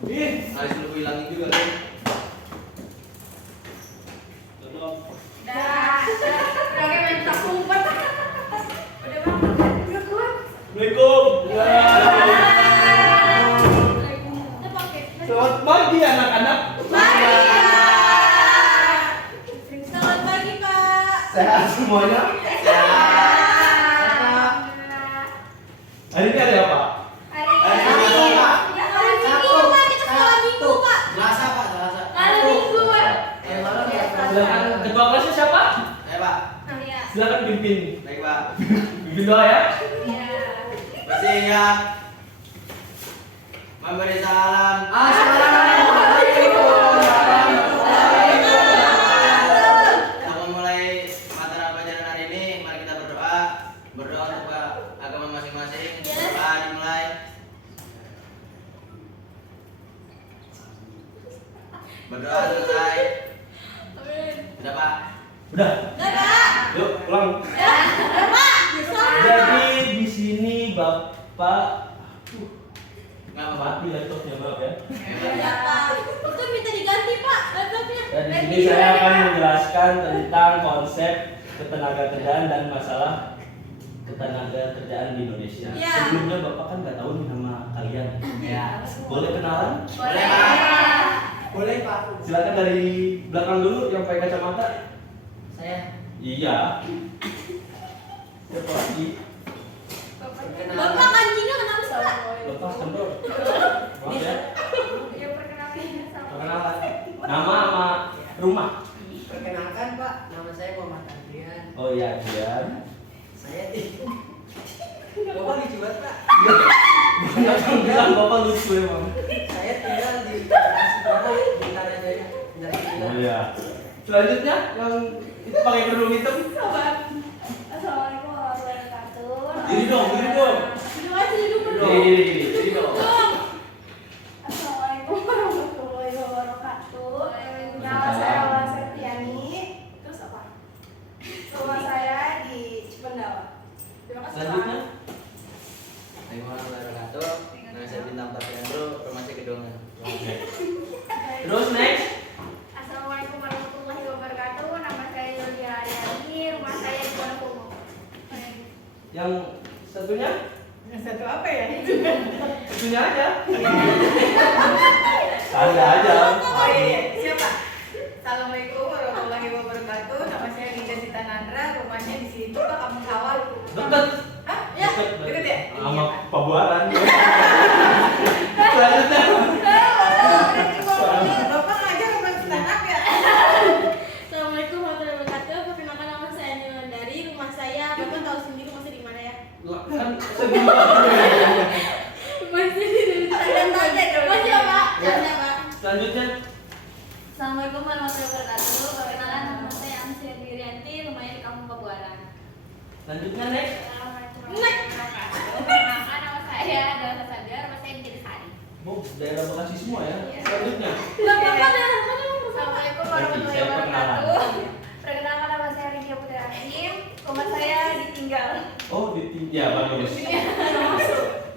Harus lu hilangin juga kan. Dah. Pakai main tak kumpet. Udah banget. Udah kuat. Assalamualaikum. Kita pakai. Selamat pagi anak-anak. Pagi. Selamat pagi, Pak. Sehat semuanya? Sehat. Hari ini ada apa? Hari Hari ini. Minggu, Pak. Ya, hari Minggu, Pak. Kita sekolah Minggu, Pak. Selasa Pak, Selasa. Hari Minggu, Pak. Silakan ketua kelasnya siapa? Ayo Pak. Iya. Silakan pimpin. Baik Pak. Pimpin doa ya. Iya. Bersiap. Memberi salam. Kita memulai materi pelajaran hari ini. Mari kita berdoa. Berdoa untuk agama masing-masing. Doa dimulai. Berdoa selesai. Amin. Sudah Pak. Udah. Udah, Pak. Yuk, pulang. Ya, udah, Pak. Jadi di sini Bapak Nggak apa-apa. mati laptopnya, maaf ya. Ya, Pak. Itu minta diganti, Pak. Laptopnya. Dan di sini saya akan menjelaskan tentang konsep ketenagakerjaan dan masalah ketenagakerjaan di Indonesia. Ya. Sebelumnya Bapak kan nggak tahu nih nama kalian. Ya. Boleh kenalan? Boleh, Pak. Boleh Pak. Silakan dari belakang dulu yang pakai kacamata. Saya Iya. Siapa lagi? Bapak kancingnya kenapa sih, Pak? Lepas kendor. Maaf ya. Ya, perkenalkan sama. Perkenalan. Nama sama rumah. perkenalkan Pak, nama saya Muhammad Adrian. Oh iya, Dian. Saya Bapak lucu banget Pak. Nggak tahu bilang Bapak lucu emang. Saya tinggal di Bekasi Barat, Bintara Jaya. Oh iya. Selanjutnya yang itu pakai kerudung hitam. Assalamualaikum warahmatullahi wabarakatuh. Diri dong, diri dong. Duduk aja, duduk dulu. Gini dong. Assalamualaikum warahmatullahi wabarakatuh. Nama saya Wala Septiani. Terus apa? Rumah saya di Cipendawa. Terima kasih, Pak. Selanjutnya. Assalamualaikum warahmatullahi wabarakatuh. Nama saya Bintang Tapi Andro, rumah saya Gedongan. Oke. Terus next. Assalamualaikum warahmatullahi wabarakatuh. Nama saya Yulia Aryani. Rumah saya di Wonosobo. Yang satunya? Yang satu apa ya? Satunya aja. Ada aja. Oh iya, siapa? Assalamualaikum warahmatullahi wabarakatuh. Nama saya Linda Sita Nandra. Rumahnya di situ Pak, Kampung Kawal. Deket. Hah? Ya, deket ya? Sama Pabuaran. Selanjutnya. Bapak ngajar rumah stand up ya? Assalamualaikum warahmatullahi wabarakatuh. Perkenalkan nama saya Nila dari rumah saya. Bapak tahu sendiri rumah di mana ya? Kan sebelum Masih di Masih ya, Pak? Ya. Masih ya, Pak? selanjutnya. Assalamualaikum warahmatullahi wabarakatuh. Perkenalan nama saya Amsia Wirianti, rumahnya di Kampung Pabuaran. Selanjutnya next. Assalamualaikum warahmatullahi wabarakatuh. Perkenalkan nama saya Delta Sadar, rumah saya di Jatisari. Oh, daerah Bekasi semua ya. Selanjutnya. Assalamualaikum warahmatullahi Saya perkenalan. wabarakatuh. Perkenalkan nama saya Rindia Putri Hakim, rumah saya ditinggal. Oh, ya bagus.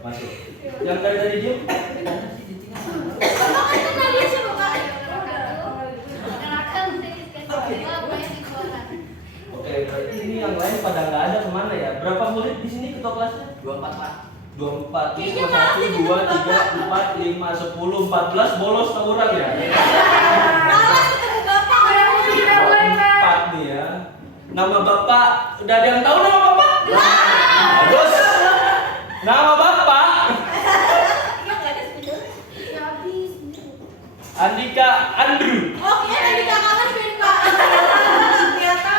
Masuk. Yang dari dia? Bapak kan kenal dia siapa, Pak? Perkenalkan saya Rizky Sawila, rumahnya di Buaran. Oke, berarti ini yang lain pada nggak ada kemana ya? Berapa murid di sini ketua kelasnya? 24 Pak. 24, Kayaknya 1, malah sih 2, ketemu 3, 4, 5, 10, 14, bolos tawuran ya? Malah ketemu Bapak, orang tidak boleh, Pak. 4 nih ya. Nama Bapak, udah ada yang tahu nama Bapak? Bagus. Nama Bapak? Iya nggak ada sepeda? Ya habis. Andika Andrew. Oke, tadi kakaknya Ben, Pak. Ternyata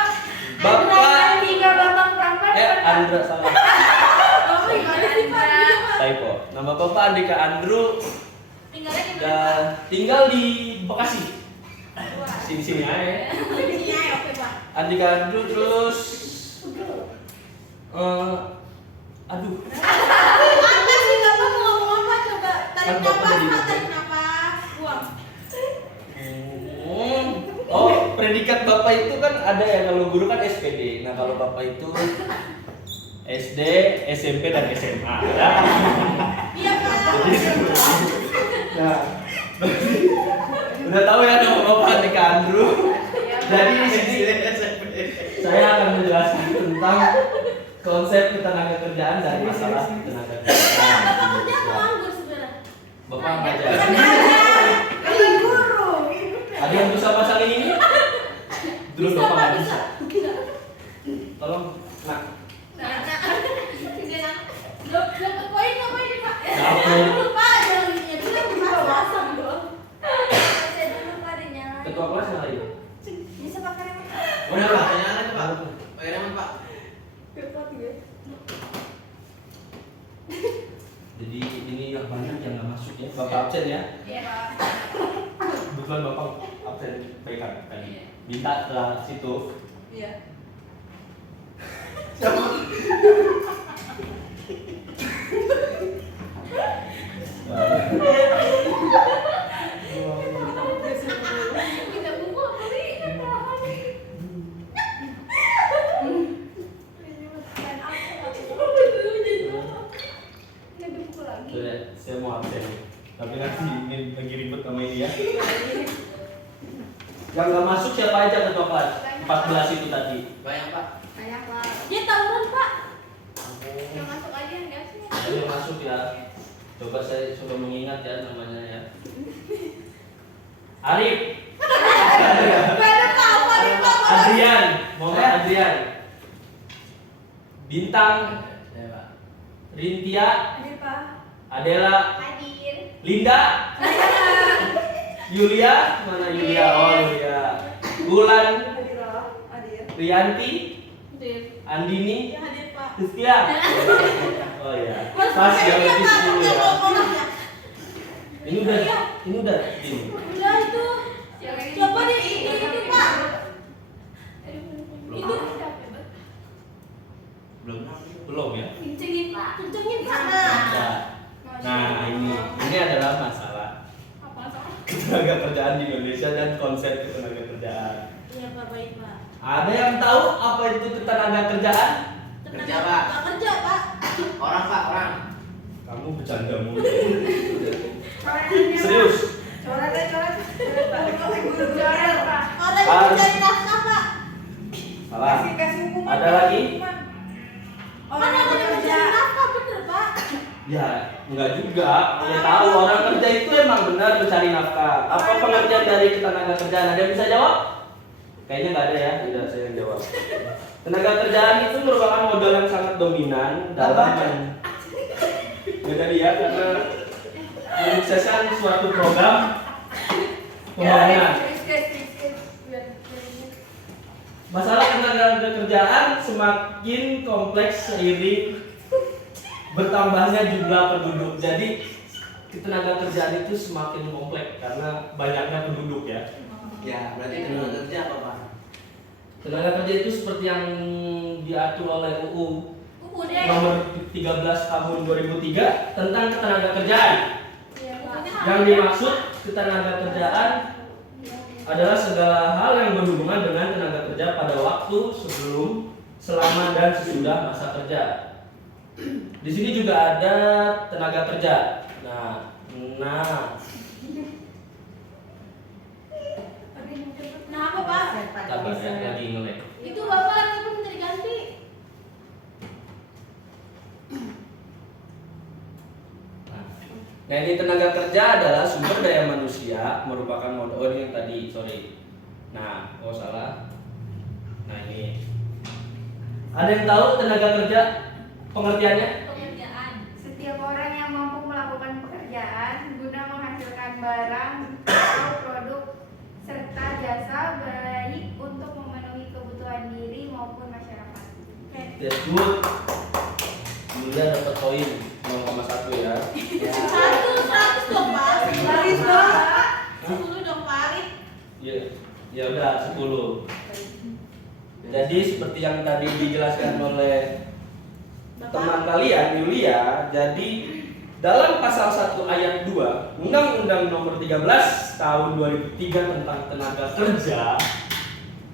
Bapak. Tiga Bapak Prampan. Andra salah. Bapak gimana sih, Pak? Typo. Nama Bapak Andika Andrew Tinggalnya di mana, dan tinggal di Bekasi. Pak? Sini-sini aja. Sini aja, oke, Pak. Andika Andrew terus aduh. Apa sih Bapak mau ngomong apa? Coba tarik Kan Bapak napas, jadi Pak. dosen. Tarik napas. Buang. Oh, predikat Bapak itu kan ada ya, kalau guru kan SPD. Nah, kalau Bapak itu SD, SMP dan SMA ya. Iya, Pak. Jadi, nah, Udah tahu ya nama Bapak Nika Andrew. Jadi di sini saya akan menjelaskan tentang konsep ketenagakerjaan dan masalah ketenagakerjaan. Bapak ngajar. Ada yang bisa pasang ini? Dulu Bapak nggak bisa. Tolong, nak. Ketua kelas yang lain. Bisa pakai remote. Mana Pak? Nyala tuh Pak. Pakai remote Pak. Jadi ini yang banyak yang nggak masuk ya. Bapak absen ya. Kebetulan Bapak absen PK tadi. Minta ke situ. Sudah, saya mau absen. Tapi nanti ini lagi ribet sama ini ya. Yang nggak masuk siapa aja ketua kelas? 14 itu tadi. Banyak Pak. Ayo masuk ya. Coba saya coba mengingat ya namanya ya. Arif. Adrian, Muhammad Adrian. Bintang, Ya Pak. Rintia, Adela, Linda, Yulia, mana Yulia? Oh Yulia. Bulan, Rianti, Andini, Rizkia. Oh ya. Pas yang lebih 10 ya. Ini udah ini. Coba deh itu Pak. Itu Belum ya? kencengin Pak. Nah, ini adalah masalah ketenaga kerjaan di Indonesia dan konsep ketenaga kerjaan. Iya Pak, baik Pak. Ada yang tahu apa itu ketenaga kerjaan? Kerja Pak. Kerja Pak. Orang Pak, orang. Kamu bercanda mulu. Serius? Orang yang Ah. mencari nafkah Pak. Salah. Kasih hukuman. Ada lagi? Kan namanya mencari nafkah bener Pak. Ya, enggak juga. Ya tahu orang kerja itu emang benar mencari nafkah. Apa pengertian dari ketenaga kerjaan? Ada yang bisa jawab? Kayaknya nggak ada ya. Udah saya yang jawab. Tenaga kerjaan itu merupakan modal yang sangat dominan dalam ya tadi ya karena menyukseskan suatu program pembangunan. Masalah tenaga kerjaan semakin kompleks seiring bertambahnya jumlah penduduk. Jadi ketenaga kerjaan itu semakin kompleks karena banyaknya penduduk ya. Ya, berarti tenaga kerja apa Pak? Tenaga kerja itu seperti yang diatur oleh UU Udah. nomor 13 tahun 2003 tentang ketenaga kerjaan. Iya Pak. Yang dimaksud ketenaga kerjaan adalah segala hal yang berhubungan dengan tenaga kerja pada waktu sebelum, selama dan sesudah masa kerja. Di sini juga ada tenaga kerja. Nah, Nah apa Pak? sabar ya, lagi ngelek. Itu Bapak lagi minta diganti. Nah, ini tenaga kerja adalah sumber daya manusia merupakan modal. Oh, ini yang tadi, sorry. Nah, oh salah. Nah, ini. Ada yang tahu tenaga kerja pengertiannya? Pekerjaan. Setiap orang yang mampu melakukan pekerjaan guna menghasilkan barang atau produk serta jasa baik untuk memenuhi kebutuhan diri maupun masyarakat. That's good. Mulia dapat poin 0,1 ya. 100 dong Pak. Laris dong. 10 dong Pak. Ya, ya udah 10. Jadi seperti yang tadi dijelaskan oleh teman kalian Yulia, jadi dalam pasal 1 ayat 2 Undang-Undang Nomor 13 Tahun 2003 tentang tenaga kerja,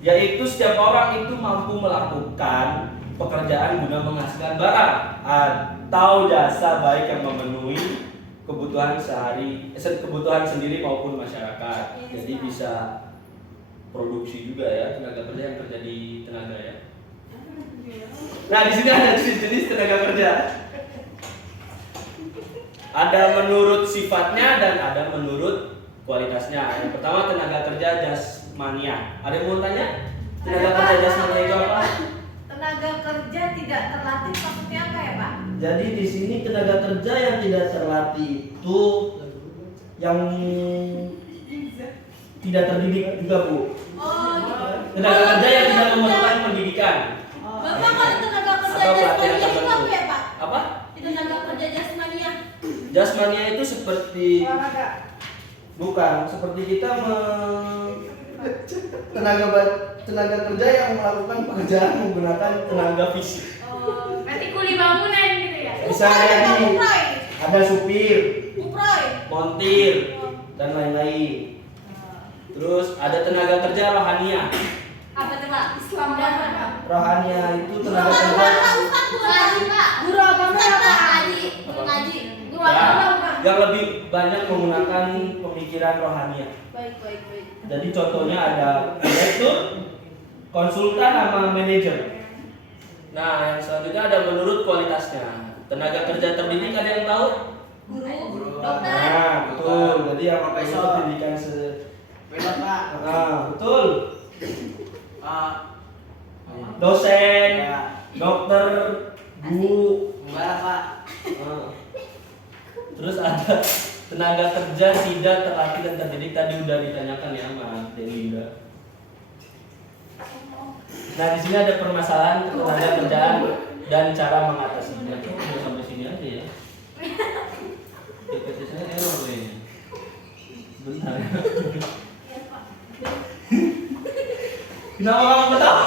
yaitu setiap orang itu mampu melakukan pekerjaan guna menghasilkan barang atau jasa baik yang memenuhi kebutuhan kebutuhan sendiri maupun masyarakat. Jadi bisa produksi juga ya, tenaga kerja yang kerja di tenaga ya. Nah, di sini ada jenis-jenis tenaga kerja. Ada menurut sifatnya dan ada menurut kualitasnya. Yang pertama tenaga kerja jasmania. Ada yang mau tanya? Tenaga kerja jasmania itu apa? Tenaga kerja tidak terlatih maksudnya apa ya, Pak? Jadi di sini tenaga kerja yang tidak terlatih itu yang tidak terdidik juga, Bu. Oh, gitu. Tenaga kerja yang tidak memerlukan pendidikan. Bapak kalau tenaga kerja Atau pelatihan jasmania itu tertentu. apa ya, Pak? Apa? Tenaga kerja jasmania. Jasmania itu seperti Olahraga. bukan seperti kita tenaga kerja yang melakukan pekerjaan menggunakan tenaga fisik. Oh, Nanti kuli bangunan gitu ya. Bisa jadi Uproy. ada supir, Uproy. montir, dan lain-lain. Terus ada tenaga kerja rohania. Apa tuh, Pak? Islam dan apa? Rohania itu tenaga kerja Ngaji, Pak. Guru agama apa? Ngaji. Guru ya, agama apa? yang lebih banyak menggunakan pemikiran rohania. Baik. Jadi contohnya ada direktur, konsultan, sama manajer. Nah, yang selanjutnya ada menurut kualitasnya. Tenaga kerja terdidik ada yang tahu? Guru. Dokter. Nah, betul. Jadi yang Profesor. pendidikan Pilot, Pak. betul. Ah, Dosen, ya. dokter, guru. Enggak, Pak. Nah. Terus ada tenaga kerja tidak terlatih dan terdidik, tadi udah ditanyakan ya sama Delinda. Nah, di sini ada permasalahan ketenaga kerjaan dan cara mengatasinya. Udah sampai sini aja ya. PPT saya error kayaknya. Bentar ya. Kenapa kamu ketawa?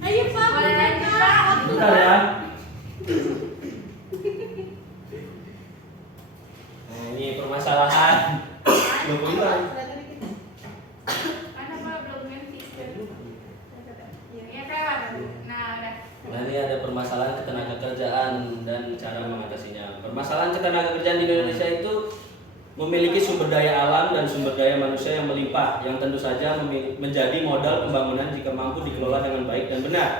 Ayo, Pak. Boleh lanjut, Pak. Bentar ya. Nah, ini permasalahan. Belum hilang. Mana Pak belum ganti? Ya kan. Nah, udah. Nah, ini ada permasalahan ketenaga kerjaan dan cara mengatasinya. Permasalahan ketenaga kerjaan di Indonesia itu memiliki sumber daya alam dan sumber daya manusia yang melimpah, yang tentu saja menjadi modal pembangunan jika mampu dikelola dengan baik dan benar.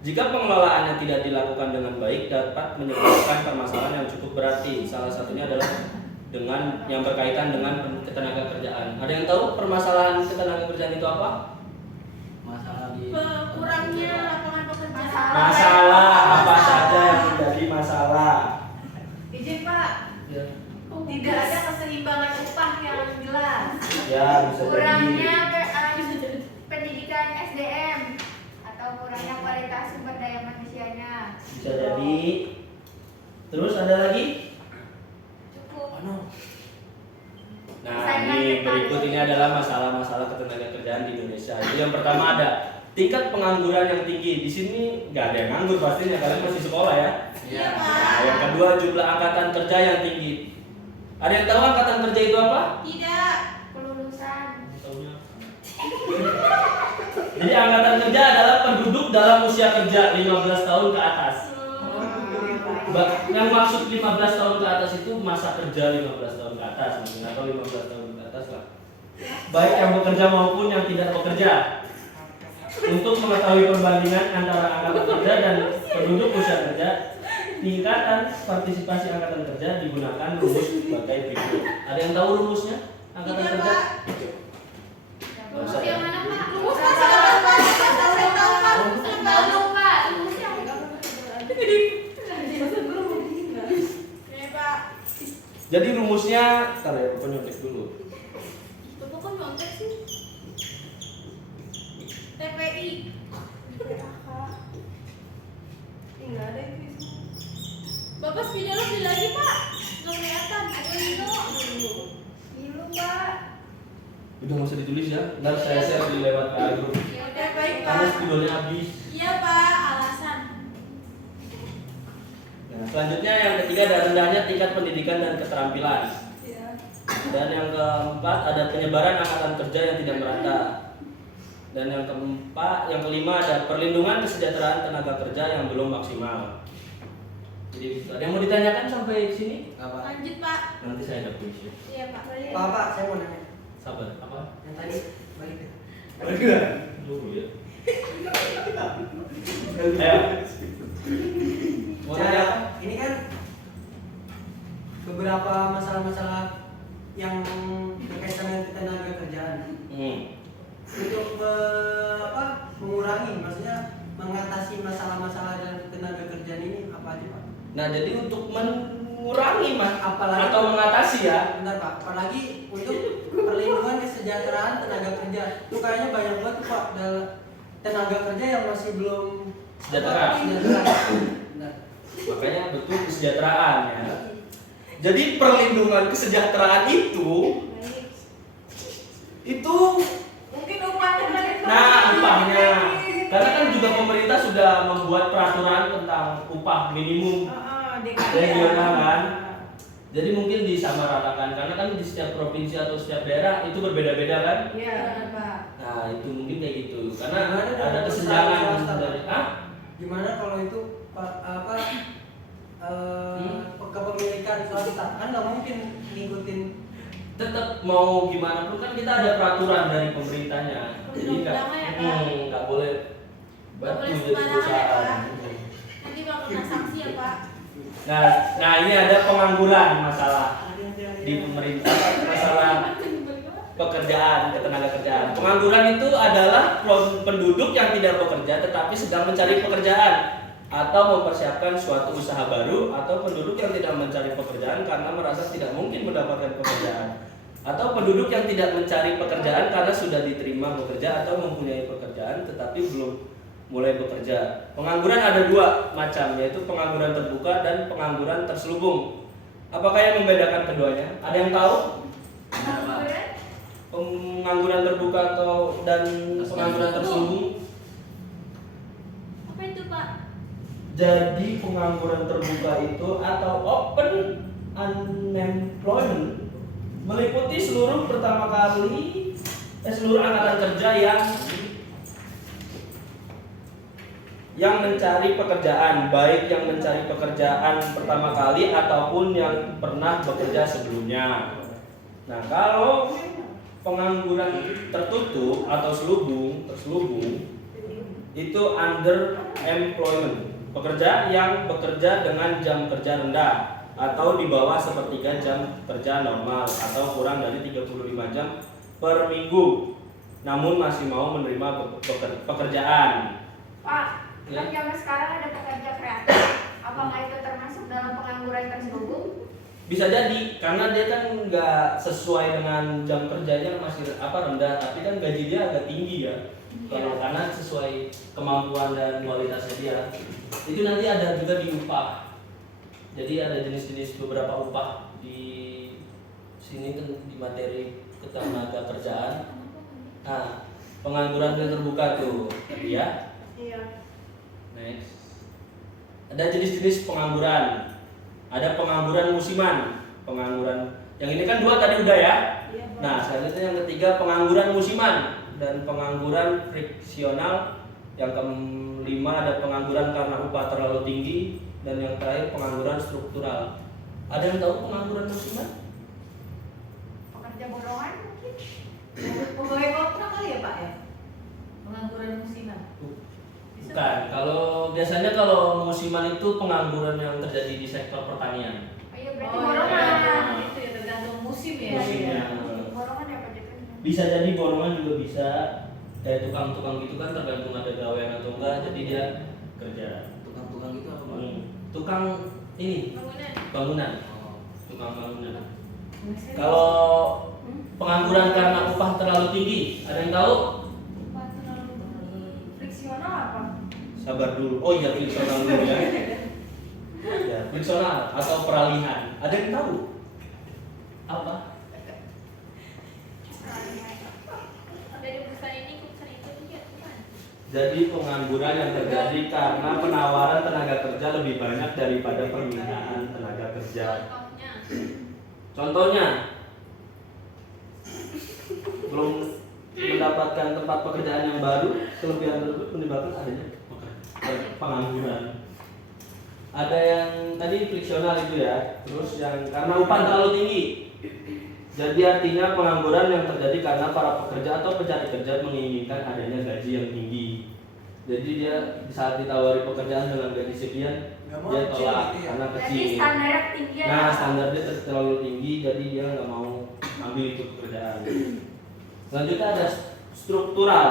Jika pengelolaannya tidak dilakukan dengan baik, dapat menyebabkan permasalahan yang cukup berarti. Salah satunya adalah dengan yang berkaitan dengan ketenaga kerjaan. Ada yang tahu permasalahan ketenaga kerjaan itu apa? Masalah di Kurangnya lapangan pekerjaan. Masalah apa saja yang menjadi masalah? Izin, Pak. Ya, Tidak ada keseimbangan upah yang jelas. ya bisa Kurangnya jadi. pendidikan SDM atau kurangnya kualitas sumber daya manusianya. Bisa jadi. Terus ada lagi? Cukup. Nah, ini berikut ini adalah masalah-masalah ketenaga kerjaan di Indonesia. Jadi yang pertama ada tingkat pengangguran yang tinggi. Di sini nggak ada yang nganggur pastinya, kalian masih sekolah ya. Iya, Pak. Nah, yang kedua jumlah angkatan kerja yang tinggi. Ada yang tahu angkatan kerja itu apa? Tidak. Kelulusan. Taunya. Jadi angkatan kerja adalah penduduk dalam usia kerja 15 tahun ke atas. Yang maksud 15 tahun ke atas itu masa kerja 15 tahun ke atas mungkin, atau 15 tahun ke atas lah. Baik yang bekerja maupun yang tidak bekerja. Untuk mengetahui perbandingan antara angkatan kerja dan penduduk usia kerja, tingkatan partisipasi angkatan kerja digunakan rumus sebagai berikut. Ada yang tahu rumusnya? Angkatan Tidak, kerja? Pak. Nggak usah Rumus ya? yang mana Pak? Rumus masalah, Pak. Saya tahu, Pak. Rumus yang baru Pak. Rumus yang Nih, Pak. Jadi rumusnya, ntar ya, aku nyontek dulu. Bapak kok nyontek sih? TPI. Enggak ada itu. Bapak spidolnya beli lagi, Pak. Nggak kelihatan. Ada Lino. Ilu Pak. Udah nggak usah ditulis ya, ntar saya share di lewat grup. Ya udah, baik, Pak. Karena spidolnya habis. Iya, Pak. Alasan. Nah, selanjutnya yang ketiga ada rendahnya tingkat pendidikan dan keterampilan. Iya. Dan yang keempat ada penyebaran angkatan kerja yang tidak merata. Dan yang kelima ada perlindungan kesejahteraan tenaga kerja yang belum maksimal. Jadi ada yang mau ditanyakan sampai sini? Apa? Lanjut Pak. Nanti saya ada kuis ya. Iya Pak. Pak, saya mau nanya. Sabar. Apa? Yang tadi balik deh. Dulu ya. Ayo. Mau nanya apa? Ini kan beberapa masalah-masalah yang berkaitan dengan tenaga kerjaan. Untuk mengurangi, maksudnya mengatasi masalah-masalah dan tenaga kerjaan ini apa aja Pak? Nah, jadi untuk mengurangi Apalagi- atau mengatasi ya. Bentar Pak, apalagi untuk perlindungan kesejahteraan tenaga kerja. Itu kayaknya banyak banget tuh, Pak, tenaga kerja yang masih belum Sejahtera. Bentar. Makanya betul kesejahteraan ya. Jadi perlindungan kesejahteraan itu Mungkin upahnya kali Pak. nah upahnya. Karena kan juga pemerintah sudah membuat peraturan tentang upah minimum regional kan. Jadi mungkin disamaratakan karena kan di setiap provinsi atau setiap daerah itu berbeda-beda kan. Iya Pak. Nah, itu mungkin kayak gitu. Karena Gimana ada dengan kesenjangan swasta, Pak? dari Gimana kalau itu kepemilikan swasta kan nggak mungkin ngikutin. tetap mau gimana pun kan kita ada peraturan dari pemerintahnya. Jadi Undang-undangnya ya, Pak. nggak boleh Nggak batu boleh jadi sembarangan ya, perusahaan. Pak. Nanti bakal kena sanksi ya Pak. Nah ini ada pengangguran masalah di pemerintah, masalah pekerjaan, ketenaga kerjaan. Pengangguran itu adalah penduduk yang tidak bekerja tetapi sedang mencari pekerjaan atau mempersiapkan suatu usaha baru, atau penduduk yang tidak mencari pekerjaan karena merasa tidak mungkin mendapatkan pekerjaan, atau penduduk yang tidak mencari pekerjaan karena sudah diterima bekerja atau mempunyai pekerjaan tetapi belum mulai bekerja. Pengangguran ada dua macam, yaitu pengangguran terbuka dan pengangguran terselubung. Apakah yang membedakan keduanya? Ada yang tahu? Pengangguran terbuka dan pengangguran terselubung? Apa itu Pak? Jadi pengangguran terbuka itu atau open unemployment meliputi seluruh seluruh angkatan kerja yang mencari pekerjaan, baik yang mencari pekerjaan pertama kali ataupun yang pernah bekerja sebelumnya. Nah, kalau pengangguran tertutup atau terselubung itu underemployment. Pekerja yang bekerja dengan jam kerja rendah atau di bawah sepertiga jam kerja normal atau kurang dari 35 jam per minggu, namun masih mau menerima pekerjaan. Pak, Ya. kan zaman sekarang ada pekerja kreatif. Apakah itu termasuk dalam pengangguran terselubung? Bisa jadi karena dia kan nggak sesuai dengan jam kerjanya, masih rendah, tapi kan gaji dia agak tinggi ya. Kalau karena sesuai kemampuan dan kualitasnya dia. Itu nanti ada juga di upah. Jadi ada jenis-jenis beberapa upah di sini kan di materi ketenaga kerjaan. Nah, pengangguran yang terbuka tuh, ya. Iya. Next. Ada jenis-jenis pengangguran. Ada pengangguran musiman. Pengangguran yang ini kan dua tadi udah ya. Iya Pak. Nah, selanjutnya yang ketiga pengangguran musiman dan pengangguran friksional. Yang kelima ada pengangguran karena upah terlalu tinggi, dan yang terakhir pengangguran struktural. Ada yang tahu pengangguran musiman? Pekerja borongan mungkin? Pegawai kontrak kali ya Pak ya? Pengangguran musiman. Bukan. Biasanya kalau musiman itu pengangguran yang terjadi di sektor pertanian. Oh iya, berarti Oh, borongan. Itu ya tergantung musim ya. Musimnya. Borongan ya Pak jatuhnya. Bisa jadi borongan juga bisa. Kayak tukang-tukang gitu kan tergantung ada gawean atau enggak, jadi dia kerja. Tukang-tukang gitu apa Pak? Tukang ini Bangunan. bangunan, Oh. tukang bangunan. Kalau pengangguran karena upah terlalu tinggi, ada yang tahu? Friksional apa? Sabar dulu. Oh iya, friksional dulu ya. Ya, friksional atau peralihan. Ada yang tahu? Apa? Dari perusahaan ini ke perusahaan itu juga bukan? Jadi pengangguran yang terjadi karena penawaran tenaga kerja lebih banyak daripada permintaan tenaga kerja. Contohnya. Contohnya, tempat pekerjaan yang baru, kelebihan tersebut menyebabkan adanya pengangguran. Ada yang tadi friksional itu ya, terus yang karena upah terlalu tinggi. Jadi artinya pengangguran yang terjadi karena para pekerja atau pencari kerja menginginkan adanya gaji yang tinggi. Jadi dia saat ditawari pekerjaan dengan gaji sekian, Nggak mau dia kecil tolak gitu ya? karena Jadi kecil. standarnya tinggi ya. Nah, standarnya terlalu tinggi, jadi dia nggak mau ambil itu pekerjaan. Selanjutnya ada struktural.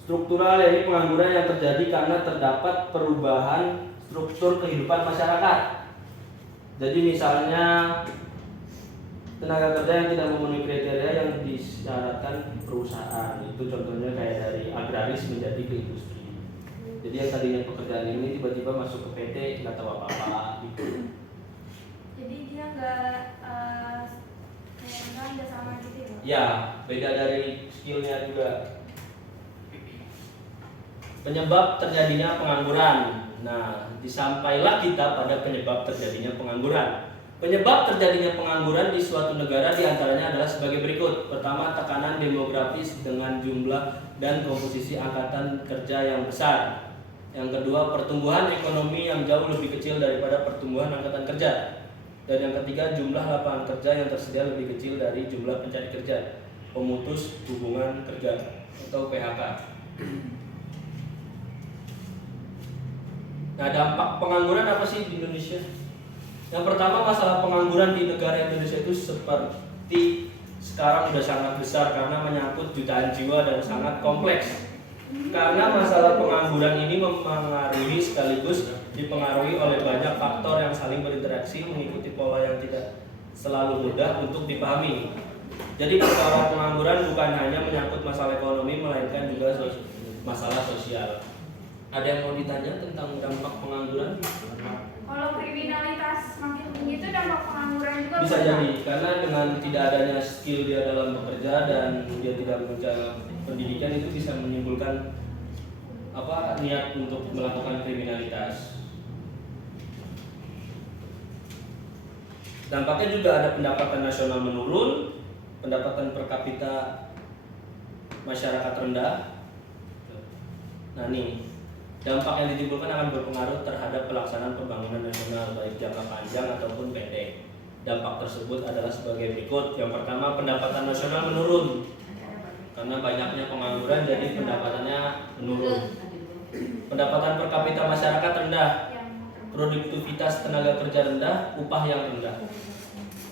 Struktural yaitu pengangguran yang terjadi karena terdapat perubahan struktur kehidupan masyarakat. Jadi misalnya tenaga kerja yang tidak memenuhi kriteria yang disyaratkan perusahaan, itu contohnya kayak dari agraris menjadi ke industri. Jadi yang tadinya pekerjaan ini tiba-tiba masuk ke PT nggak tahu apa-apa gitu. Jadi dia nggak kayak nggak sama gitu ya. Ya, beda dari skillnya juga. Penyebab terjadinya pengangguran. Nah, disampailah kita pada penyebab terjadinya pengangguran. Penyebab terjadinya pengangguran di suatu negara diantaranya adalah sebagai berikut. Pertama, tekanan demografis dengan jumlah dan komposisi angkatan kerja yang besar. Yang kedua, pertumbuhan ekonomi yang jauh lebih kecil daripada pertumbuhan angkatan kerja. Dan yang ketiga, jumlah lapangan kerja yang tersedia lebih kecil dari jumlah pencari kerja. Pemutus hubungan kerja atau PHK. Nah, dampak pengangguran apa sih di Indonesia? Yang pertama, masalah pengangguran di negara Indonesia itu seperti sekarang sudah sangat besar karena menyangkut jutaan jiwa dan sangat kompleks. Karena masalah pengangguran ini mempengaruhi sekaligus dipengaruhi oleh banyak faktor yang saling berinteraksi mengikuti pola yang tidak selalu mudah untuk dipahami. Jadi persoalan pengangguran bukan hanya menyangkut masalah ekonomi melainkan juga masalah sosial. Ada yang mau ditanya tentang dampak pengangguran? Kalau kriminalitas makin tinggi itu dampak pengangguran juga Bisa bukan? jadi, karena dengan tidak adanya skill dia dalam bekerja dan dia tidak punya pendidikan, itu bisa menimbulkan niat untuk melakukan kriminalitas. Dampaknya juga ada pendapatan nasional menurun, pendapatan per kapita masyarakat rendah. Nah nih, dampak yang ditimbulkan akan berpengaruh terhadap pelaksanaan pembangunan nasional baik jangka panjang ataupun pendek. Dampak tersebut adalah sebagai berikut. Yang pertama, pendapatan nasional menurun karena banyaknya pengangguran, jadi pendapatannya menurun. Pendapatan per kapita masyarakat rendah, produktivitas tenaga kerja rendah, upah yang rendah.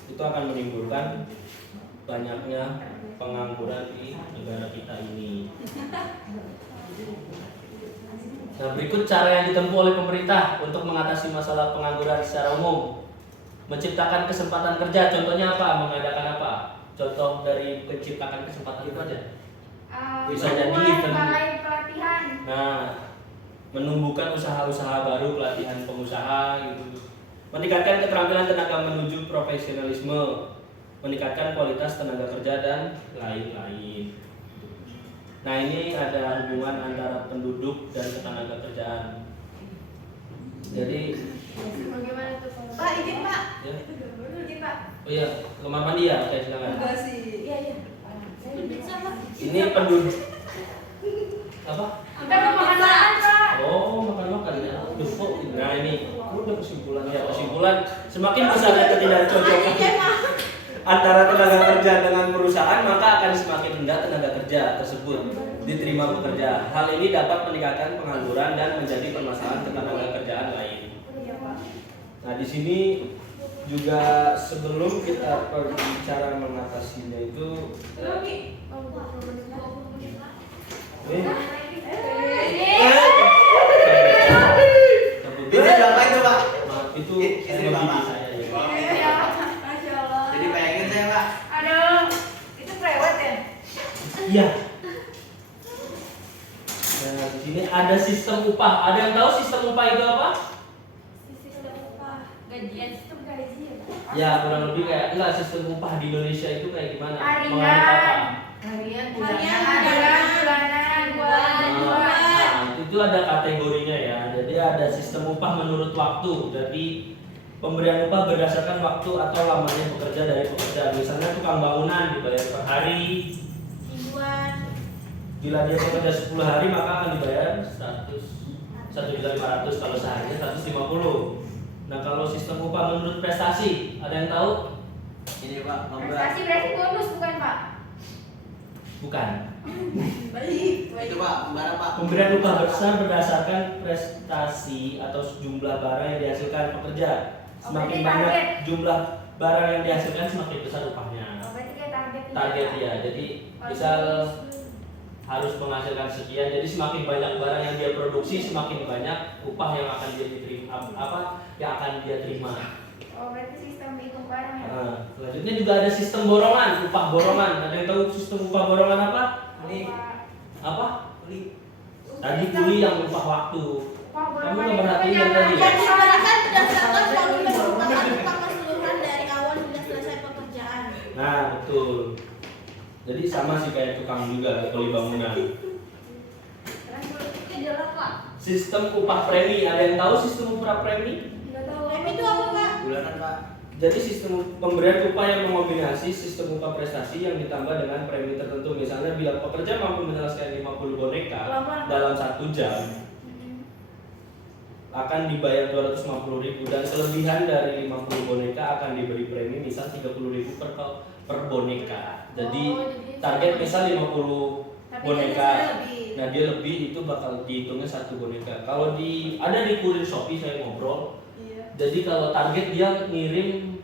Itu akan menimbulkan banyaknya pengangguran di negara kita ini. Nah, berikut cara yang ditempuh oleh pemerintah untuk mengatasi masalah pengangguran secara umum. Menciptakan kesempatan kerja, contohnya apa? Mengadakan apa? Contoh dari menciptakan kesempatan itu aja. Bisa jadi event. Balai pelatihan. Nah, menumbuhkan usaha-usaha baru, pelatihan pengusaha gitu. Meningkatkan keterampilan tenaga menuju profesionalisme, meningkatkan kualitas tenaga kerja dan lain-lain. Nah, ini ada hubungan antara penduduk dan ketenaga kerjaan. Jadi, Bagaimana itu? Pak, izin Pak. ya. Izin Pak. Oh iya, kamar mandi ya, oke silakan. Enggak sih. Iya, iya. Saya bisa Pak. Ini penduduk apa? Kita mau makan makan Pak. Oh, makan-makan ya. Duh, kok. Nah ini, udah kesimpulan ya. Kesimpulan semakin besar ketidakcocokan antara tenaga kerja dengan perusahaan, maka akan semakin rendah tenaga kerja tersebut diterima pekerja. Hal ini dapat meningkatkan pengangguran dan menjadi permasalahan ketenaga kerjaan lain. Nah, di sini juga sebelum kita berbicara mengatasinya itu Bisa berapa itu Pak? itu Istri sama Bapak. bibi saya ya. Iya. Masya Allah. Jadi bayangin saya Pak. Aduh, itu prewed ya? Iya. Nah, di sini ada sistem upah. Ada yang tahu sistem upah itu apa? Sistem upah. Gajian, sistem gaji ya Pak? Ya, kurang lebih kayak enggak sistem upah di Indonesia itu kayak gimana? Harian. Menganut apa? Harian, Harian, bulanan, bulan. Itu ada kategorinya ya. Jadi ada sistem upah menurut waktu. Jadi pemberian upah berdasarkan waktu atau lamanya bekerja dari pekerja. Misalnya tukang bangunan dibayar per hari, ribuan. Bila dia bekerja 10 hari maka akan dibayar 1.500.000, kalau seharinya 150. Nah, kalau sistem upah menurut prestasi, ada yang tahu? Ini Pak, Prestasi berarti bonus bukan Pak? Bukan. Baik. Itu Pak, barang Pak. Pemberian upah besar berdasarkan prestasi atau jumlah barang yang dihasilkan pekerja. Semakin berarti banyak target. jumlah barang yang dihasilkan, semakin besar upahnya. Oh, berarti kayak target. Target ya. Jadi misal harus menghasilkan sekian, jadi semakin banyak barang yang dia produksi, semakin banyak upah yang akan dia diterima, yang akan dia terima. Oh, berarti sistem hitung barang ya? Nah, selanjutnya juga ada sistem borongan, upah borongan. Ada yang tahu sistem upah borongan apa? Kuli. Apa? Kuli. Tadi kuli yang upah waktu. Wah, Kamu boleh nggak perhatiin dari tadi? Yang diberikan berdasarkan volume merupakan upah keseluruhan dari awal hingga selesai pekerjaan. Nah, betul. Jadi sama sih kayak tukang juga kuli bangunan. Sistem upah premi, ada yang tahu sistem upah premi? Nggak tahu. Itu apa Pak? Bulanan Pak. Jadi sistem pemberian upah yang mengombinasi sistem upah prestasi yang ditambah dengan premi tertentu. Misalnya bila pekerja mampu menyelesaikan 50 boneka dalam 1 jam, akan dibayar 250.000, dan kelebihan dari 50 boneka akan diberi premi misal 30.000 per boneka. Jadi target misal 50 Tapi boneka. dia lebih. Nah, dia lebih itu bakal dihitungnya 1 boneka. Kalau ada di kurir Shopee saya ngobrol. Iya. Jadi kalau target dia ngirim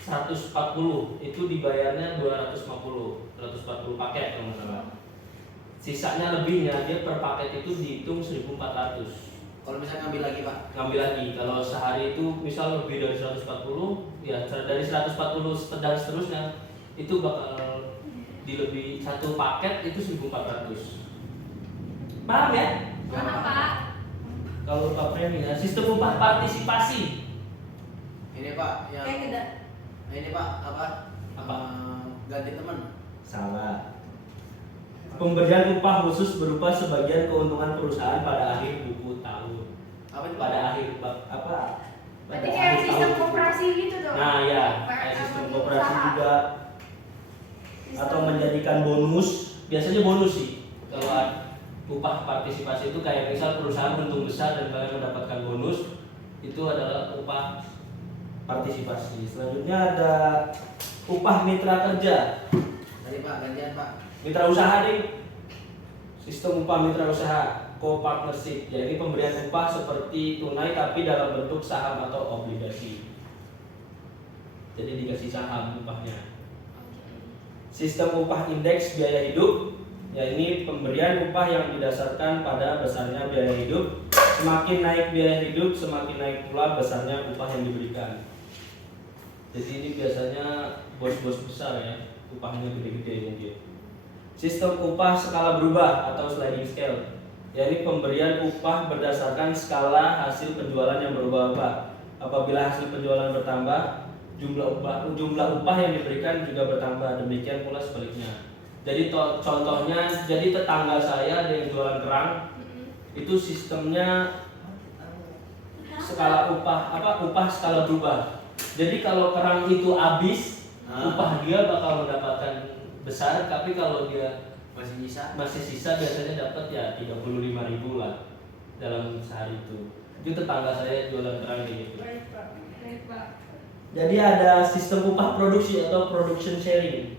140, itu dibayarnya 240 paket kalau nggak salah. Sisanya lebihnya dia per paket itu dihitung 1.400. Kalau misalnya ngambil lagi Pak. Ngambil lagi, kalau sehari itu misal lebih dari 140, ya dari 140 dan seterusnya itu bakal dilebih satu paket itu 1.400. Paham ya? Mana Pak? Kalau upah premi, ya sistem upah partisipasi. Ini Pak yang Kayak tidak. ini Pak apa? Apa? Ganti teman. Salah. Pemberian upah khusus berupa sebagian keuntungan perusahaan pada akhir buku tahun. Apa itu Pak? Pada akhir apa? Berarti kayak sistem koperasi gitu dong? Nah ya, kayak sistem koperasi juga. Atau menjadikan bonus, biasanya bonus sih. Kalau upah partisipasi itu kayak misal perusahaan untung besar dan kalian mendapatkan bonus, itu adalah upah partisipasi. Selanjutnya ada upah mitra kerja. Tadi Pak, gantian Pak. Mitra usaha nih, sistem upah mitra usaha co-partnership, yaitu pemberian upah seperti tunai tapi dalam bentuk saham atau obligasi. Jadi dikasih saham upahnya. Sistem upah indeks biaya hidup, ya ini pemberian upah yang didasarkan pada besarnya biaya hidup. Semakin naik biaya hidup, semakin naik pula besarnya upah yang diberikan. Jadi ini biasanya bos-bos besar ya, upahnya gede-gede mungkin. Sistem upah skala berubah atau sliding scale, yakni pemberian upah berdasarkan skala hasil penjualan yang berubah-ubah. Apabila hasil penjualan bertambah, jumlah upah yang diberikan juga bertambah. Demikian pula sebaliknya. Jadi contohnya, jadi tetangga saya ada yang jualan kerang, itu sistemnya skala upah skala berubah. Jadi kalau kerang itu habis, upah dia bakal mendapatkan besar, tapi kalau dia masih sisa biasanya dapat ya 35.000 lah dalam sehari itu. Itu tetangga saya jualan kerang gitu. Baik Pak. Jadi ada sistem upah produksi atau production sharing.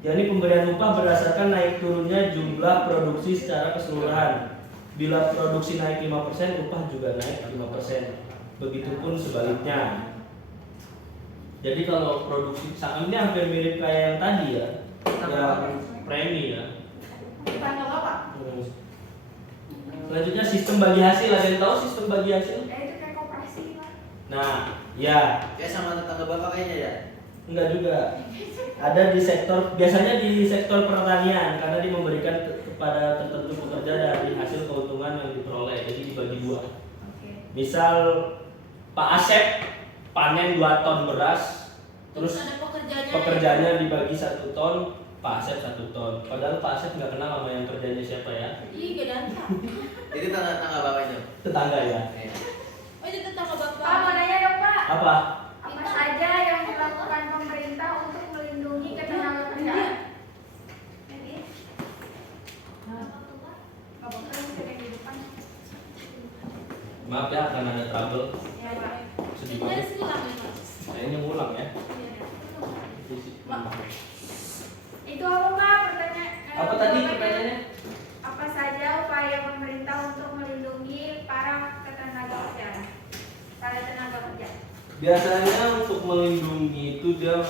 Jadi pemberian upah berdasarkan naik turunnya jumlah produksi secara keseluruhan. Bila produksi naik 5%, upah juga naik 5%. Begitupun sebaliknya. Jadi kalau produksi saham ini hampir mirip kayak yang tadi ya, yang premi ya. Tanggal apa? Selanjutnya sistem bagi hasil. Ada yang tahu sistem bagi hasil? Ya itu kayak koperasi Pak. Nah, ya. Kayak sama tetangga Bapak kayaknya ya. Enggak juga. Ada di sektor, biasanya di sektor pertanian, karena dia memberikan kepada tertentu pekerja dari hasil keuntungan yang diperoleh. Jadi dibagi dua. Misal Pak Asep panen 2 ton beras, terus ada pekerjanya dibagi 1 ton, Pak Asep 1 ton. Padahal Pak Asep nggak kenal sama yang kerjanya siapa ya. Ih, gak Itu tetangga Bapak itu. Tetangga ya. Iya. Oh, itu tetangga Bapak. Pak mau nanya dong Pak. Apa? Apa saja yang dilakukan pemerintah untuk melindungi ketenaga kerjaan? Maaf ya, akan ada trouble. Ya Pak. Sedih banget. Kayaknya ngulang ya. Itu apa Pak pertanyaan? Apa tadi pertanyaannya? Apa saja upaya pemerintah untuk melindungi para tenaga kerja? Para tenaga kerja. Biasanya untuk melindungi itu dia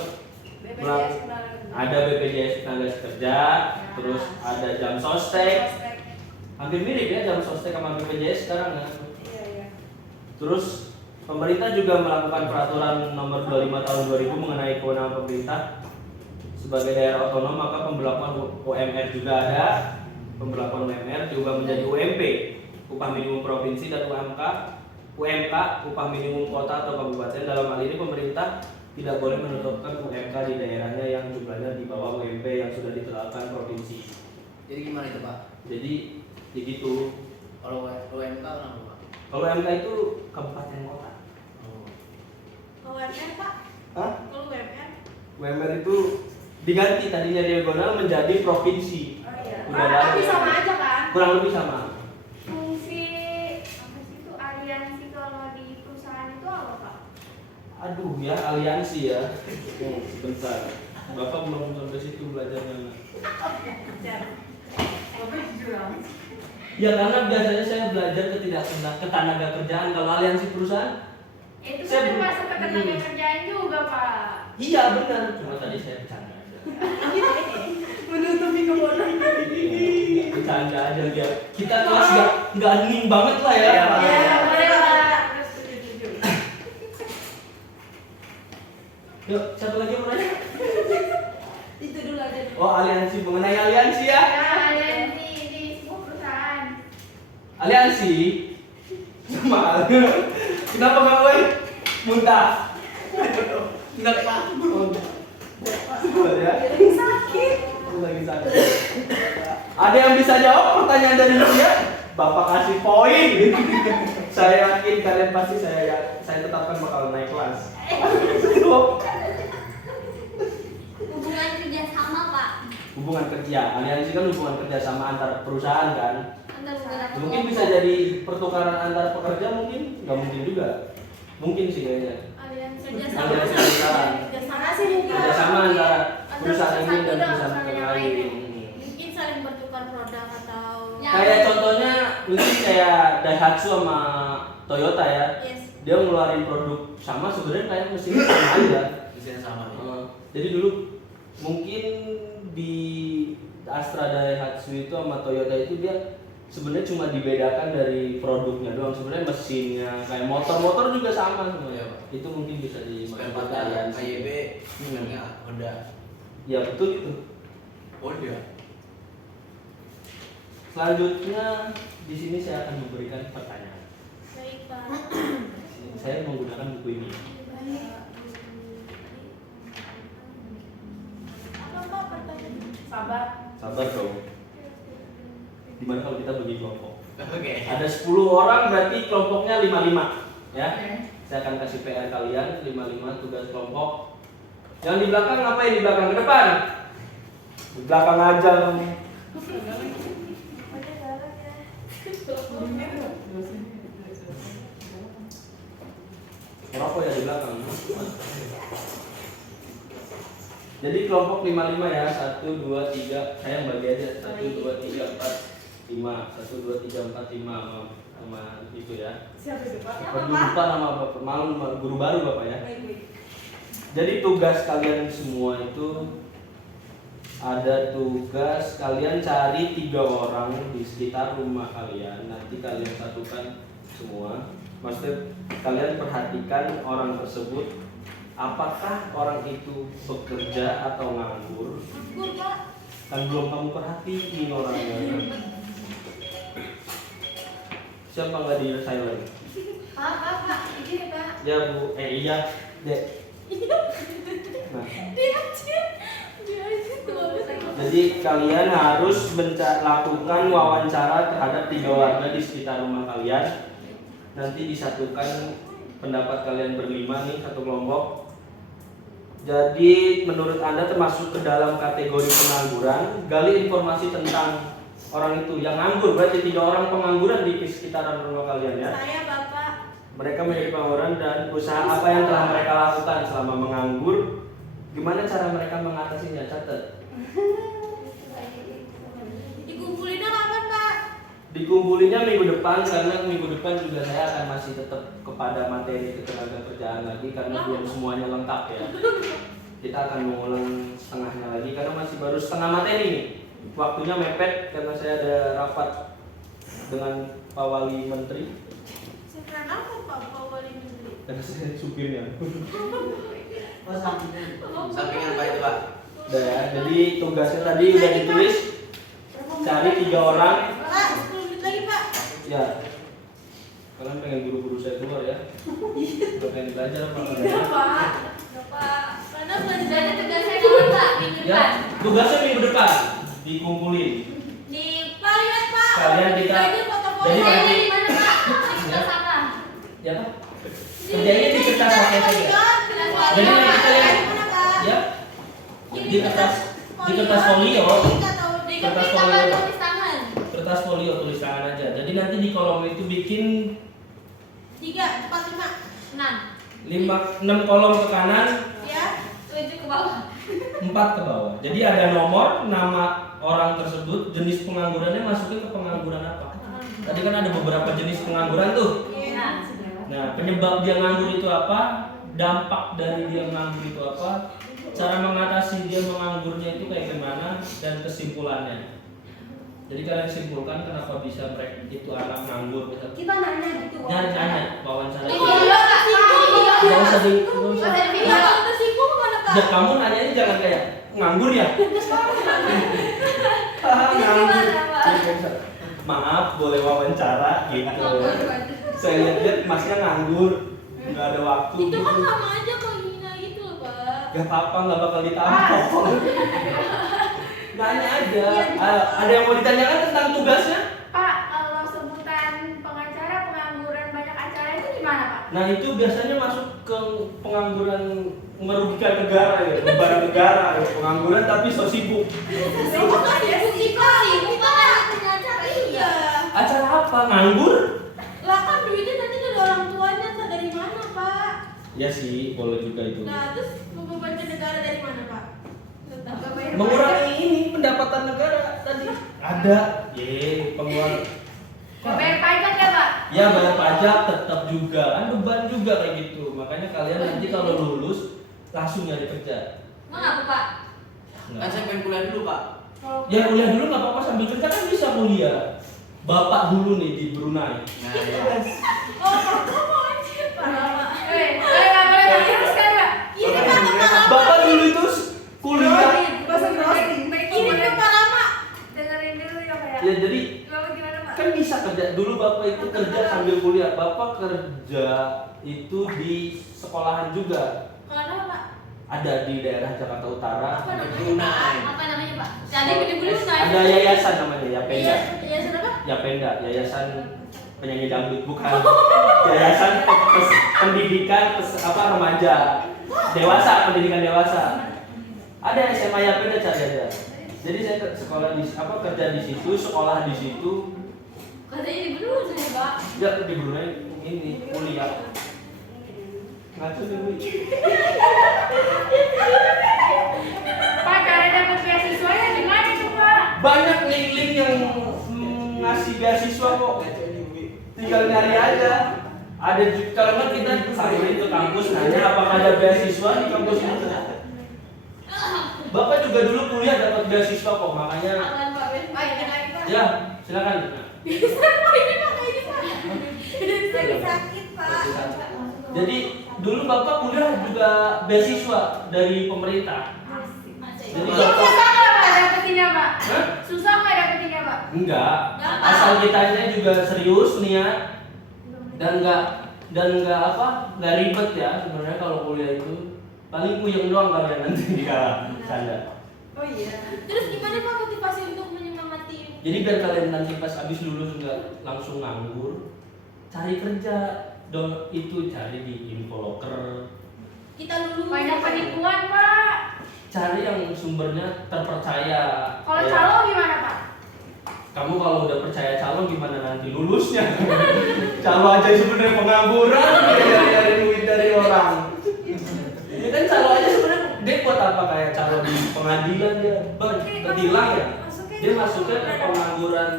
BPJS tenaga kerja. ada BPJS tenaga kerja, terus ada jam sostek. Hampir mirip ya jam sostek sama BPJS sekarang kan. Iya, iya. Terus pemerintah juga melakukan peraturan nomor 25 tahun 2000 mengenai kewenangan pemerintah sebagai daerah otonom, maka pemberlakuan UMR juga ada. Pemberlakuan UMR juga menjadi UMP, upah minimum provinsi, dan UMK, upah minimum kota atau kabupaten. Dalam hal ini pemerintah tidak boleh menetapkan UMK di daerahnya yang jumlahnya di bawah UMP yang sudah ditetapkan provinsi. Jadi gimana itu Pak? Jadi gitu. Kalau UMK kenapa Pak? Kalau UMK itu kabupaten kota. Kalau UMR Pak? Hah? Kalau UMR? UMR itu diganti tadinya diagonal menjadi provinsi. Oh iya. Udah ada. Tapi sama aja kan? Kurang lebih sama. Fungsi apa sih itu aliansi kalau di perusahaan itu apa Pak? Aduh ya, aliansi ya. Sebentar. Bapak belum sampai situ belajarnya. Ya karena biasanya saya belajar ketenaga kerjaan. Kalau aliansi perusahaan, Itu Saya kan belum- masuk ke tenaga kerjaan juga Pak. iya benar. Cuma tadi saya bercanda aja. Menutupi kebodohan. Bercanda aja dia. Kita kelas nggak hening banget lah ya. Iya, Pak. Iya, boleh Pak. Yuk, satu lagi yang mau nanya. Itu dulu aja. Oh, aliansi, mengenai aliansi ya. Ya, aliansi di sebuah perusahaan. Aliansi sama kenapa nggak boleh muntah? Enggak Pak. Ya. Lagi sakit. Lagi sakit. Ada yang bisa jawab pertanyaan dari dia? Bapak kasih poin. Saya yakin kalian pasti saya tetapkan bakal naik kelas. Hubungan kerja sama Pak. Hubungan kerja, aliansi kan hubungan kerja sama antar perusahaan kan. Antar beberapa Mungkin kelompok. bisa jadi pertukaran antar pekerja, mungkin nggak mungkin juga. Mungkin sih kayaknya. Aliansi Kerjasama. Aliansi perusahaan. kerjasama sih mungkin. Kerjasama antara perusahaan ini dan satu dengan perusahaan perusahaan yang lain. lain. Mungkin saling bertukar produk atau Ya. Kayak contohnya mungkin kayak Daihatsu sama Toyota ya. yes. Dia ngeluarin produk sama, sebenarnya kayak mesinnya sama aja. Mesinnya sama nih. Jadi dulu mungkin di Astra Daihatsu itu sama Toyota itu dia sebenarnya cuma dibedakan dari produknya doang. Sebenarnya mesinnya kayak motor juga sama semuanya. Iya, Pak. Itu mungkin bisa Spare dimanfaatkan partnya aliansi. KYB, sebenarnya Honda. Ya betul itu. Honda. Selanjutnya di sini saya akan memberikan pertanyaan. Baik Pak. Saya menggunakan buku ini. Apa Pak pertanyaan? Sabar. Sabar dong. Dimana kalau kita bagi kelompok? Oke. Ada 10 orang berarti kelompoknya 5-5 ya. Saya akan kasih PR kalian 5-5 tugas kelompok. Yang di belakang ngapain di belakang? Ke depan. Di belakang aja kamu. Merokok ya di belakang. Jadi kelompok 5-5 ya. 1, 2, 3. Saya yang bagi aja. 1, 2, 3, 4, 5. 1, 2, 3, 4, 5 sama itu ya. Siapa itu Pak? Perlu lupa nama Bapak, malu guru baru Bapak ya. Baik. Jadi tugas kalian semua itu ada tugas kalian cari 3 orang di sekitar rumah kalian. Nanti kalian satukan semua. Maksudnya kalian perhatikan orang tersebut, apakah orang itu bekerja atau nganggur. Anggur Pak. Kan belum kamu perhatiin orangnya. Siapa nggak di silent? Pak. Ini Pak. Ya Bu, iya Dek. Nah, jadi kalian harus lakukan wawancara terhadap 3 warga di sekitar rumah kalian. Nanti disatukan pendapat kalian berlima nih satu kelompok. Jadi menurut Anda termasuk ke dalam kategori pengangguran. Gali informasi tentang orang itu yang nganggur? Berarti 3 orang pengangguran di sekitaran rumah kalian ya. Saya Bapak. Mereka menjadi pengangguran dan usaha apa yang telah mereka lakukan selama menganggur? Gimana cara mereka mengatasinya? Catat. Dikumpulinnya kapan Pak? Dikumpulinya minggu depan, karena minggu depan juga saya akan masih tetap kepada materi ketenagakerjaan lagi karena belum semuanya lengkap ya. Kita akan mengulang setengahnya lagi karena masih baru setengah materi nih. Waktunya mepet karena saya ada rapat dengan Pak Wali Menteri. Sekarang apa Pak Wali Menteri? Karena saya supirnya. Oh, sampingan. Sampingan Pak itu Pak. Udah ya, jadi tugasnya tadi udah ditulis. Cari 3 orang. Pak, 10 menit lagi Pak. Ya. Kalian pengen buru-buru saya keluar ya? Udah pengen belajar apa enggak? Iya, Pak. Bapak, karena belajarnya tugasnya kapan Pak? Minggu Ya, depan. tugasnya minggu depan dikumpulin. Di Pak lihat Pak. Sekalian kita- Lagi foto-foto. jadi Saya nanti- di mana Pak? Di sebelah sana. Ya Pak? Kerjanya di kertas pakai saja. Jadi nanti kita lihat. Ya. Di kertas folio. Di Kertas kertas folio. tulis tangan. Kertas folio tulis tangan aja. Jadi nanti di kolom itu bikin 3, 4, 5, 6. 6 kolom ke kanan, Ya, 7 ke bawah. 4 ke bawah. Jadi ada nomor, nama orang tersebut, jenis penganggurannya masuknya ke pengangguran apa. Tadi kan ada beberapa jenis pengangguran tuh. Iya. Nah, penyebab dia nganggur itu apa? Dampak dari dia nganggur itu apa? Cara mengatasi dia menganggurnya itu kayak gimana? Dan kesimpulannya. Jadi kalian simpulkan kenapa bisa mereka itu anak nganggur. Kita nanya gitu. Nanya, wawancara. Iya, Kak. Nggak usah di, nggak usah. Iya, kalau tersinggung mana Pak? Ya, kamu nanyanya jangan kayak nganggur ya. Nganggur. Maaf, boleh wawancara gitu. Saya lihat masnya nganggur, nggak ada waktu. Itu kan gitu. sama aja kok hina itu loh Pak. Gak apa-apa, nggak bakal ditampol. Nanya aja. Ada yang mau ditanyakan tentang tugasnya? Pak, kalau sebutan pengacara pengangguran banyak acara itu gimana Pak? Nah itu biasanya masuk ke pengangguran merugikan negara ya, beban negara ya. Pengangguran tapi so sibuk. Sibuk kan ya, sibuk Pak. Punya acara iya. Acara apa? Nganggur? Lah kan duitnya nanti dari orang tuanya entah dari mana Pak. Ya sih, boleh juga itu. Nah terus membebankan negara dari mana Pak? Mengurangi ini pendapatan negara tadi. Ada, pengeluaran. Bayar pajak ya Pak? Ya bayar pajak tetap juga kan beban juga kayak gitu. Makanya kalian nanti kalau lulus langsung nyari kerja. Emang apa Pak? Kan saya pengen kuliah dulu Pak. Ya kuliah dulu nggak apa-apa, sambil kerja kan bisa kuliah. Bapak dulu nih di Brunei. Nah, ya. Oh, kamu aja Pak. Nggak boleh teruskan Pak. Ini Pak Rama. Bapak dulu itu kuliah. Bahasa grossing. Ini Pak Rama. Dengerin dulu ya Pak ya. Ya jadi Bapak gimana Pak? kan bisa kerja. Dulu bapak itu kerja sambil kuliah. Bapak kerja itu di sekolahan juga. Kalau apa Pak? Ada di daerah Jakarta Utara. Apa namanya Brunei. Pak? Apa namanya Pak? Jadi beli-beli Ada yayasan namanya Yapenda. Iya, apa? Yapenda, Yayasan Penyanyi Dangdut bukan. Yayasan Pendidikan Remaja. Dewasa, pendidikan dewasa. Ada SMA Yapenda, cari aja. Jadi saya sekolah di kerja di situ, sekolah di situ. Katanya di Brunei Pak. Ya di Brunei ini kuliah. Ngaco nih Bu. Pak, cara dapat beasiswanya gimana tuh Pak? Banyak link-link yang ngasih beasiswa kok. Tinggal nyari aja. Ada juga kalau nggak kita sampai ke kampus nanya apakah ada beasiswa di kampus itu. Bapak juga dulu kuliah dapat beasiswa kok, makanya Apaan Pak? Pak, ini lagi Pak. ya silakan. Bisa Pak, ini Pak, ini Pak. Lagi sakit, Pak. Jadi dulu Bapak kuliah juga beasiswa dari pemerintah. Jadi Susah Bapak nggak Pak dapetinnya Pak? Hah? Susah nggak dapetinnya Pak? enggak, Gampang. asal kitanya juga serius niat dan nggak ribet ya sebenarnya kalau kuliah itu paling puyeng doang kalian nanti di canda. Oh iya. Terus gimana Pak motivasi untuk menyemangati? Jadi biar kalian nanti pas habis lulus nggak langsung nganggur, cari kerja dong, itu cari di Infoloker, Kita lulus. Banyak penipuan Pak. cari yang sumbernya terpercaya. Kalau Kayak calo gimana Pak? kamu kalau udah percaya calon gimana nanti lulusnya? Calon aja sebenarnya pengangguran, dia nyari duit dari orang. Ini kan calon aja sebenarnya dia buat apa, kayak calon di pengadilan dia tertilang ya. Dia masuknya ke pengangguran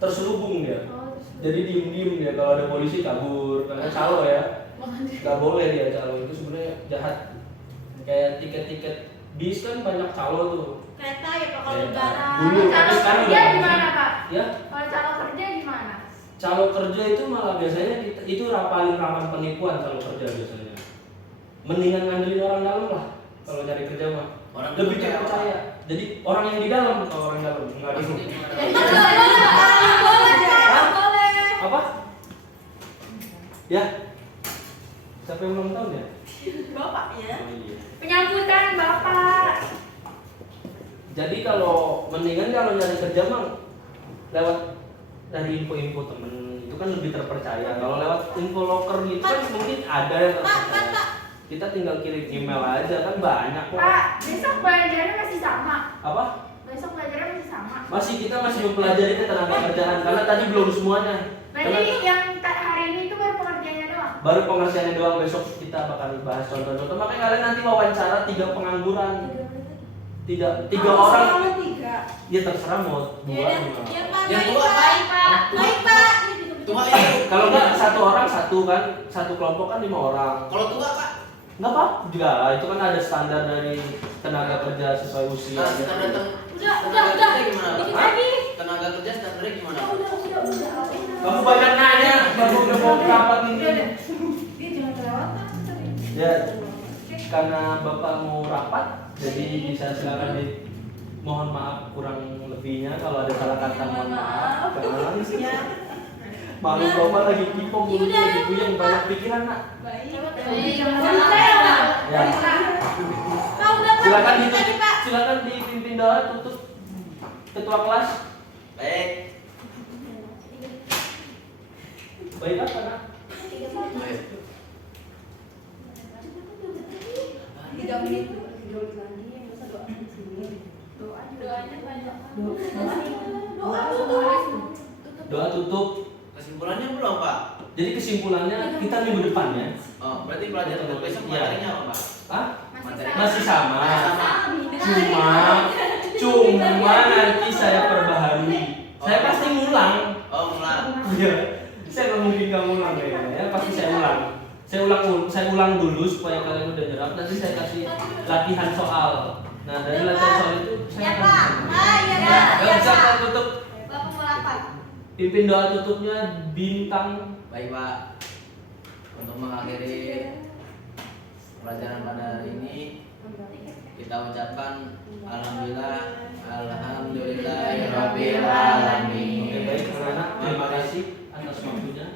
terselubung dia. Jadi diem dia, kalau ada polisi kabur karena calo ya. Gak boleh dia calo, itu sebenarnya jahat. Kayak tiket-tiket bis kan banyak calo tuh. Kereta ya Pak, kalau Kereta. udara. Dulu, tapi Kalau sekarang kerja udah gimana Pak? Ya, Kalau calon kerja gimana? calo kerja itu malah biasanya itu paling rawan penipuan calo kerja biasanya. Mendingan ngandelin orang dalam lah kalau cari kerja mah. Orang Lebih dalam kayak terpercaya. Jadi orang yang di dalam kalau orang dalam enggak di Maksudnya sini. gimana? Boleh Pak, boleh. Apa? Ya. Siapa yang ulang tahun ya? Bapaknya. Oh iya. Penyambutan Bapak. Jadi kalau mendingan kalau nyari kerja mah lewat dari info-info temen itu kan lebih terpercaya. Kalau lewat info loker gitu kan mungkin ada yang terpercaya. Kita tinggal kirim email aja kan banyak kok. Pak, besok belajarnya masih sama. Apa? Besok belajarnya masih sama. Kita masih mempelajari ketenaga kerjaan karena tadi belum semuanya. Berarti yang hari ini itu baru pengerjaannya doang. Baru pengertiannya doang, besok kita bakal bahas contoh-contoh. Makanya kalian nanti wawancara 3 pengangguran. Tiga orang. Sama 3. Ya terserah mau 2 Ya 5. Pak, Yang baik dua, Pak. Baik Pak. Baik Pak. Tua itu. Kalau enggak 1 orang 1 kan, 1 kelompok kan 5 orang. Kalau tua Pak, Enggak apa juga, itu kan ada standar dari tenaga kerja sesuai usia. nah, standar Udah. gimana Pak? Dikit lagi. Tenaga kerja standarnya gimana? Kamu banyak nanya, kamu udah mau rapat ini. Dia jangan kelewatan. Ya, karena Bapak mau rapat, jadi bisa silakan mohon maaf kurang lebihnya kalau ada salah kata mohon maaf. Karena Ya. malu Bapak lagi kipong, lagi puyeng banyak pikiran nak. Baik. Ya. Pak, udah Pak. Silakan Dikit lagi Pak. silakan dipimpin doa tutup ketua kelas. Baik. Baik apa nak? Baik. 3 menit lagi, masa doa di sini. Doanya banyak. Doa tutup. Kesimpulannya belum Pak? Jadi kesimpulannya kita minggu depan ya. Oh, berarti pelajaran untuk besok Iya. materinya apa Pak? Hah? Materi. Masih sama. Sama. Cuma nanti saya perbaharui. Saya pasti ngulang. Oh, ngulang. Iya. Saya nggak mungkin nggak ngulang kayaknya ya. Pasti saya ulang. Saya ulang dulu supaya kalian udah nyerap. Nanti saya kasih latihan soal. Nah dari latihan soal itu saya Ya akan Pak. Ah, iya Pak. Gak Iya bisa Pak. saya tutup. Bapak mau rapat. Pimpin doa tutupnya bintang. Baik Pak. Untuk mengakhiri pelajaran pada hari ini kita ucapkan alhamdulillahirabbil alamin. Oke baik anak-anak, terima kasih atas waktunya.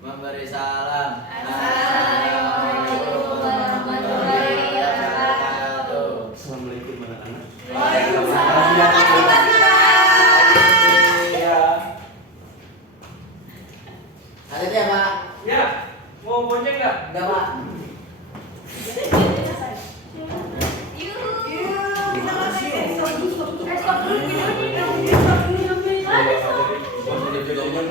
Memberi salam. Assalamualaikum warahmatullahi wabarakatuh. Assalamualaikum anak-anak. Waalaikumsalam. Makasih Pak. Ya. Ada ya Pak? Ya. Mau bonceng nggak? Enggak Pak. Kita masih Stop dulu. Masih juga bener,